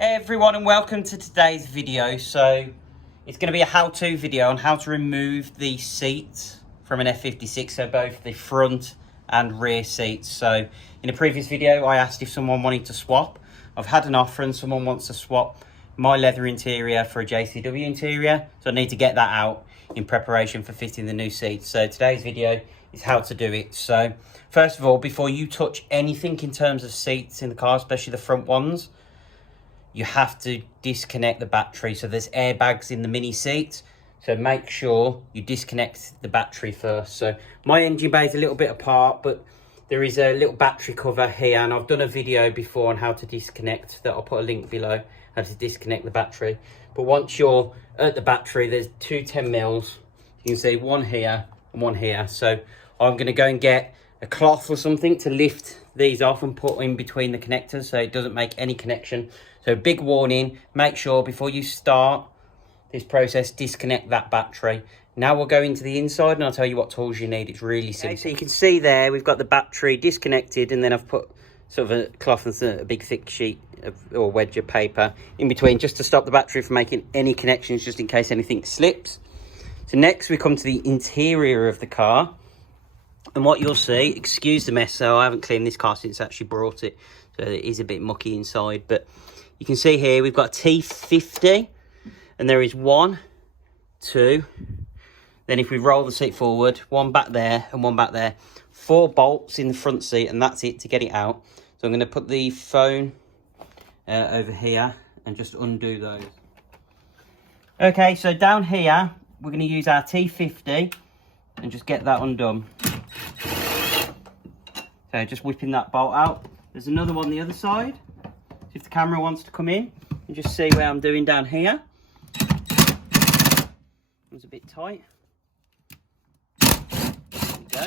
Hey everyone, and welcome to today's video. So it's going to be a how-to video on how to remove the seats from an F56, so both the front and rear seats. So in a previous video I asked if someone wanted to swap. I've had an offer and someone wants to swap my leather interior for a JCW interior, so I need to get that out in preparation for fitting the new seats. So today's video is how to do it. So first of all, before you touch anything in terms of seats in the car, especially the front ones, you have to disconnect the battery. So there's airbags in the mini seats, so make sure you disconnect the battery first. So my engine bay is a little bit apart, but there is a little battery cover here, and I've done a video before on how to disconnect that. I'll put a link below, how to disconnect the battery. But once you're at the battery, there's two 10mm. You can see one here and one here. So I'm going to go and get a cloth or something to lift these off and put in between the connectors so it doesn't make any connection. So big warning, make sure before you start this process, disconnect that battery. Now we'll go into the inside and I'll tell you what tools you need. It's really simple. Okay, so you can see there we've got the battery disconnected, and then I've put sort of a cloth and a big thick sheet or wedge of paper in between just to stop the battery from making any connections, just in case anything slips. So next we come to the interior of the car. And what you'll see, excuse the mess, so I haven't cleaned this car since I actually brought it, so it is a bit mucky inside, but you can see here we've got a T50, and there is 1, 2, then if we roll the seat forward, one back there and one back there, 4 bolts in the front seat, and that's it to get it out. So I'm going to put the phone over here and just undo those. Okay, so down here we're going to use our T50 and just get that undone. So just whipping that bolt out. There's another one the other side. So if the camera wants to come in, you just see where I'm doing down here. It's a bit tight. There we go.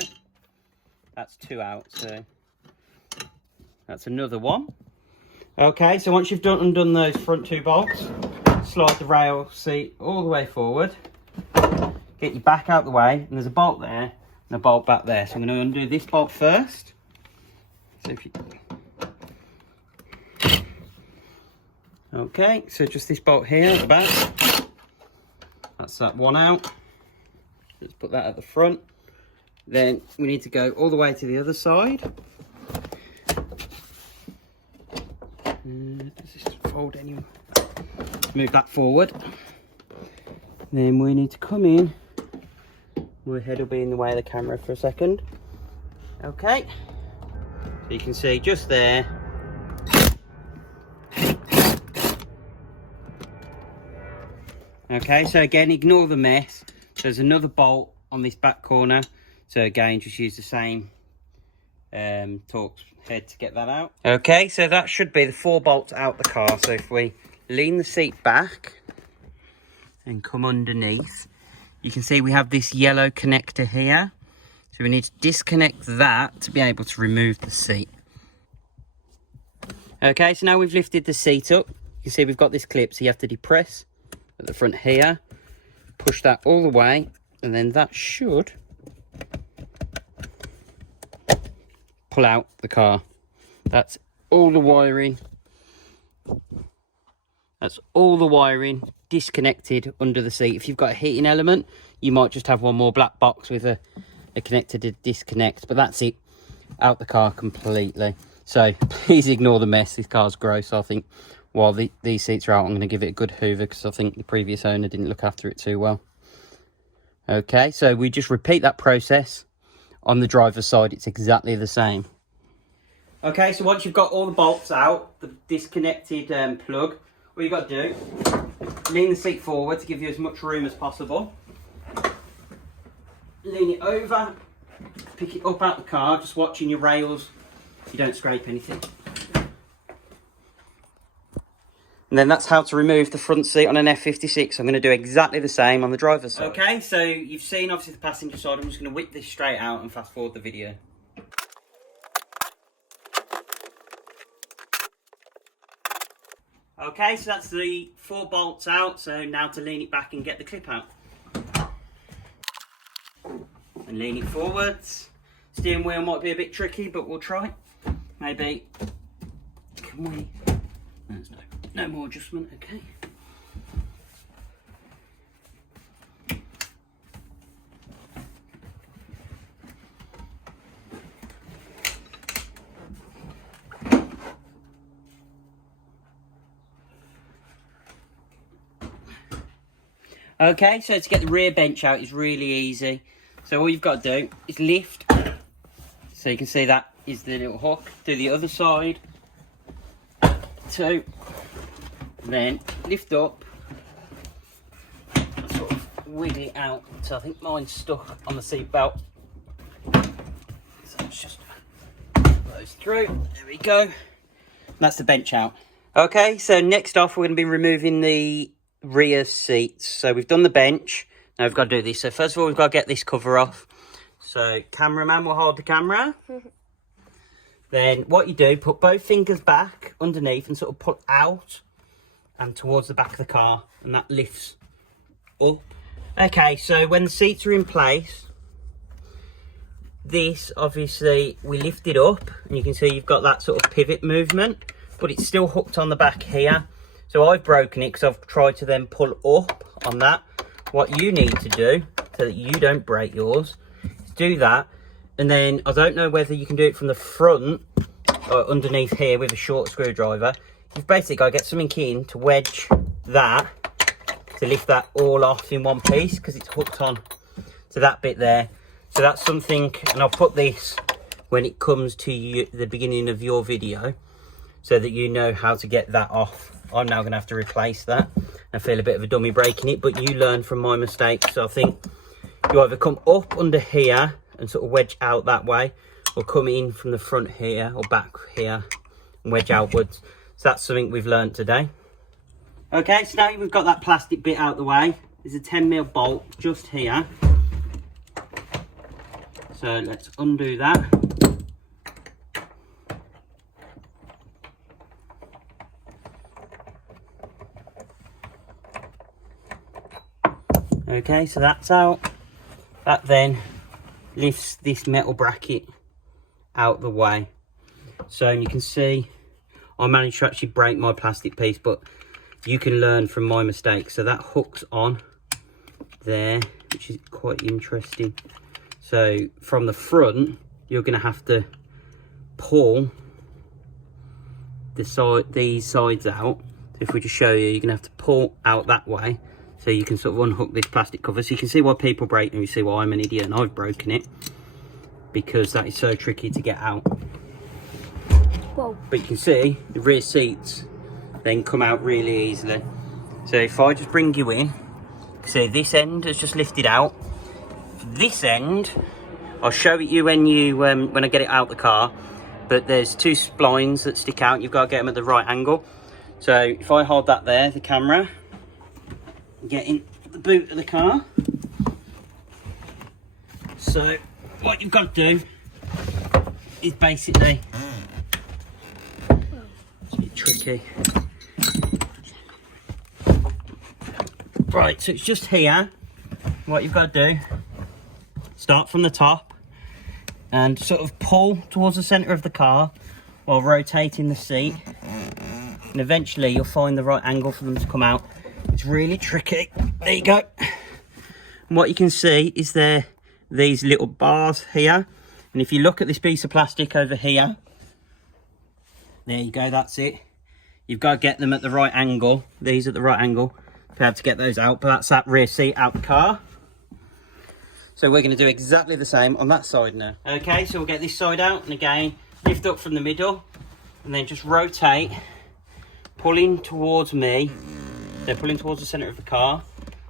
That's 2 out, so that's another one. Okay, so once you've undone those front 2 bolts, slide the rail seat all the way forward. Get your back out the way, and there's a bolt there and a bolt back there. So I'm going to undo this bolt first. So if you... Okay, so just this bolt here at the back. That's that one out. Let's put that at the front. Then we need to go all the way to the other side. Does this fold anyway? Move that forward. Then we need to come in. My head will be in the way of the camera for a second. Okay. So you can see just there. Okay, so again, ignore the mess. There's another bolt on this back corner. So again, just use the same Torx head to get that out. Okay, so that should be the 4 bolts out the car. So if we lean the seat back and come underneath, you can see we have this yellow connector here. So we need to disconnect that to be able to remove the seat. Okay, so now we've lifted the seat up. You can see we've got this clip, so you have to depress at the front here, push that all the way, and then that should pull out the car. That's all the wiring. That's all the wiring disconnected under the seat. If you've got a heating element, you might just have one more black box with a connector to disconnect, but that's it, out the car completely. So please ignore the mess. This car's gross. I think while these seats are out, I'm going to give it a good hoover because I think the previous owner didn't look after it too well. Okay, so we just repeat that process on the driver's side. It's exactly the same. Okay, so once you've got all the bolts out, the disconnected plug, what you've got to do, lean the seat forward to give you as much room as possible. Lean it over, pick it up out the car, just watching your rails, you don't scrape anything. And then that's how to remove the front seat on an F56. I'm going to do exactly the same on the driver's side. Okay, so you've seen obviously the passenger side. I'm just going to whip this straight out and fast forward the video. Okay, so that's the 4 bolts out. So now to lean it back and get the clip out. And lean it forwards. Steering wheel might be a bit tricky, but we'll try. Maybe, can we? There's no. No more adjustment, okay. Okay, so to get the rear bench out is really easy. So all you've got to do is lift. So you can see that is the little hook. Do the other side. 2. Then lift up. Sort of wiggle it out. So I think mine's stuck on the seat belt. So let's just close through. There we go. And that's the bench out. Okay, so next off we're going to be removing the rear seats. So we've done the bench. Now we've got to do this. So first of all, we've got to get this cover off. So cameraman will hold the camera. Then what you do, put both fingers back underneath and sort of pull out and towards the back of the car, and that lifts up. Okay, so when the seats are in place, this obviously we lift it up and you can see you've got that sort of pivot movement, but it's still hooked on the back here. So I've broken it because I've tried to then pull up on that. What you need to do, so that you don't break yours, is do that. And then, I don't know whether you can do it from the front or underneath here with a short screwdriver. You've basically got to get something in to wedge that, to lift that all off in one piece, because it's hooked on to that bit there. So that's something, and I'll put this when it comes to the beginning of your video, so that you know how to get that off. I'm now going to have to replace that. I feel a bit of a dummy breaking it, but you learn from my mistakes. So I think you either come up under here and sort of wedge out that way, or come in from the front here or back here and wedge outwards. So that's something we've learned today. Okay, so now we've got that plastic bit out the way. There's a 10mm bolt just here. So let's undo that. Okay, so that's out. That then lifts this metal bracket out the way. So you can see I managed to actually break my plastic piece, but you can learn from my mistakes. So that hooks on there, which is quite interesting. So from the front, you're going to have to pull these sides out. So if we just show you, you're going to have to pull out that way, so you can sort of unhook this plastic cover. So you can see why people break, and you see why I'm an idiot and I've broken it, because that is so tricky to get out. Whoa. But you can see the rear seats then come out really easily. So if I just bring you in, see this end has just lifted out. This end, I'll show it you when I get it out the car, but there's 2 splines that stick out. You've got to get them at the right angle. So if I hold that there, the camera, get in the boot of the car. So what you've got to do is basically, it's a bit tricky. Right, so it's just here. What you've got to do, start from the top and sort of pull towards the centre of the car while rotating the seat, and eventually you'll find the right angle for them to come out. It's really tricky. There you go. And what you can see is these little bars here, and if you look at this piece of plastic over here, there you go, that's it. You've got to get them at the right angle, these at the right angle, to be able to get those out. But that's that rear seat out the car. So we're going to do exactly the same on that side now. Okay, so we'll get this side out, and again, lift up from the middle, and then just rotate, pulling towards me. So pulling towards the centre of the car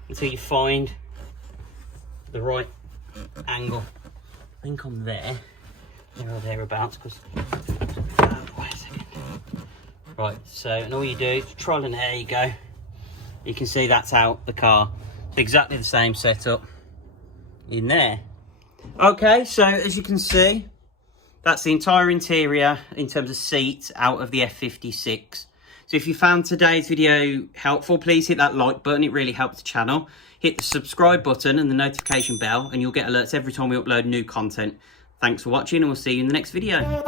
until you find the right angle. I think I'm there or thereabouts, because wait a second. Right, so, and all you do is trial, and there you go. You can see that's out the car. It's exactly the same setup in there. Okay, so as you can see, that's the entire interior in terms of seats out of the F56. So if you found today's video helpful, please hit that like button. It really helps the channel. Hit the subscribe button and the notification bell, and you'll get alerts every time we upload new content. Thanks for watching, and we'll see you in the next video.